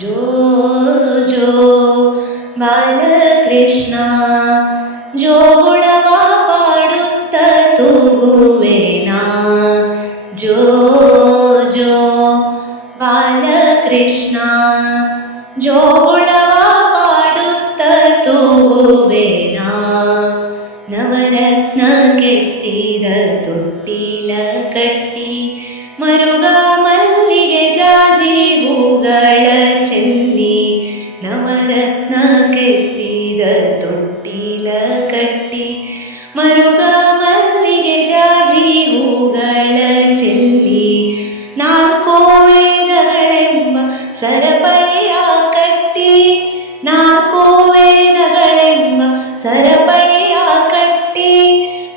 ಜೋ ಜೋ ಬಾಲಕೃಷ್ಣ ಜೋಗುಳವ ಪಾಡುತ್ತ ತೂಗುವೆನಾ. ಜೋ ಜೋ ಬಾಲಕೃಷ್ಣ ಜೋಗುಳವ ಪಾಡುತ್ತ ತೂಗುವೆನಾ. ನವರತ್ನ ಕೆತ್ತಿದ ತೊಟ್ಟಿಲ ಕಟ್ಟಿ ಮರುಗ ಮಲ್ಲಿಗೆ ಜಾಜಿ ಹೂಗಳ ಚೆಲ್ಲಿ. ನವರತ್ನ ಕೆತ್ತಿದ ತೊಟ್ಟಿಲ ಕಟ್ಟಿ ಮರುಗ ಮಲ್ಲಿಗೆ ಜಾಜಿ ಹೂಗಳ ಚೆಲ್ಲಿ. ನಾಲ್ಕೋ ವೇದಗಳೆಂಬ ಸರಪಳಿಯ ಕಟ್ಟಿ ನಾಲ್ಕೋ ವೇದಗಳೆಂಬ ಸರಪಳಿಯ ಕಟ್ಟಿ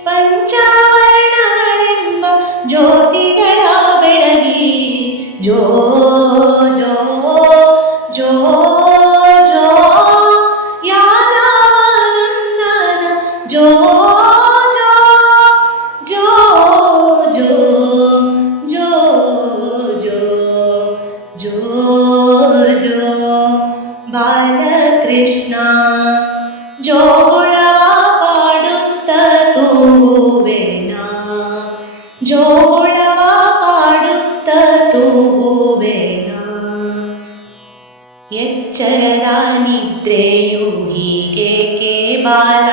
ಪಂಚವರ್ಣಗಳೆಂಬ ಜ್ಯೋತಿಗಳ ಬೆಳಗಿ. ಜೋ ಜೋ ಜೋ ಜೋ ಯಾದವನಂದನ ಜೋ ಜೋ ಜೋ ಜೋ ಜೋ ಜೋ ಜೋ ಜೋ ಬಾಲಕೃಷ್ಣ ಜೋಗುಳವ ಪಾಡುತ್ತ ತೂಗುವೆನಾ. ಜೋಗುಳವ ಪಾಡುತ್ತ ತೂಗುವೆನಾ. ಎಚ್ಚರದ ನಿದ್ರೆಯು ಹೀಗೇಕೆ ಬಾಲ,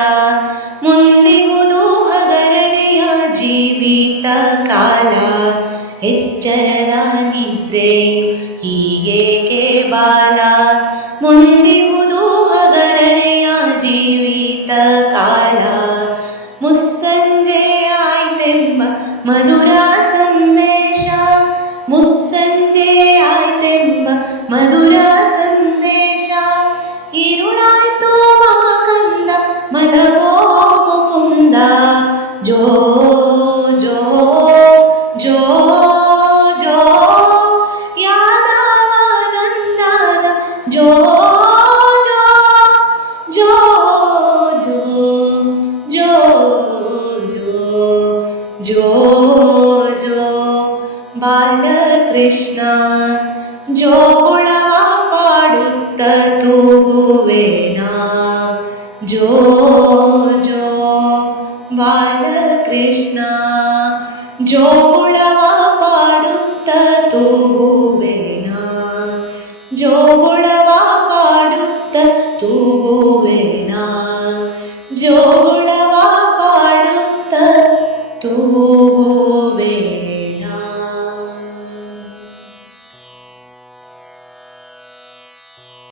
ಮುಂದಿಗುವುದು ಹಗರಣೆಯ ಜೀವಿತ ಕಾಲ. ಎಚ್ಚರದ ನಿದ್ರೆಯು ಹೀಗೇಕೆ ಬಾಲ, ಮುಂದಿಗುವುದು ಹಗರಣೆಯ ಜೀವಿತ ಕಾಲ. ಮುಸ್ಸಂಜೆ ಆಯ್ತೆಂಬ ಮಧುರ ಸಂದೇಶ, ಮುಸ್ಸಂಜೆ ಆಯ್ತೆಂಬ ಮಧುರ ಸಂದೇಶ. ഇരുಳಾಯ್ತು ಮಮ ಕಂದ ಮಲಗೋ ಮುಕುಂದ. ಜೋ ಜೋ ಜೋ ಜೋ ಯಾದವನಂದನ ಜೋ ಜೋ ಜೋ ಜೋ ಜೋ ಜೋ ಜೋ ಜೋ ಬಾಲಕೃಷ್ಣ ಜೋಗುಳವ ಪಾಡುತ್ತ ತೂಗುವೆನಾ. ಜೋ ಜೋ ಬಾಲಕೃಷ್ಣ ಜೋಗುಳವ ಪಾಡುತ್ತ ತೂಗುವೆನಾ. ಜೋಗುಳವ ಪಾಡುತ್ತ ತೂಗುವೆನಾ. ಜೋಗುಳವ ಪಾಡುತ್ತ ತೂಗುವೆನಾ.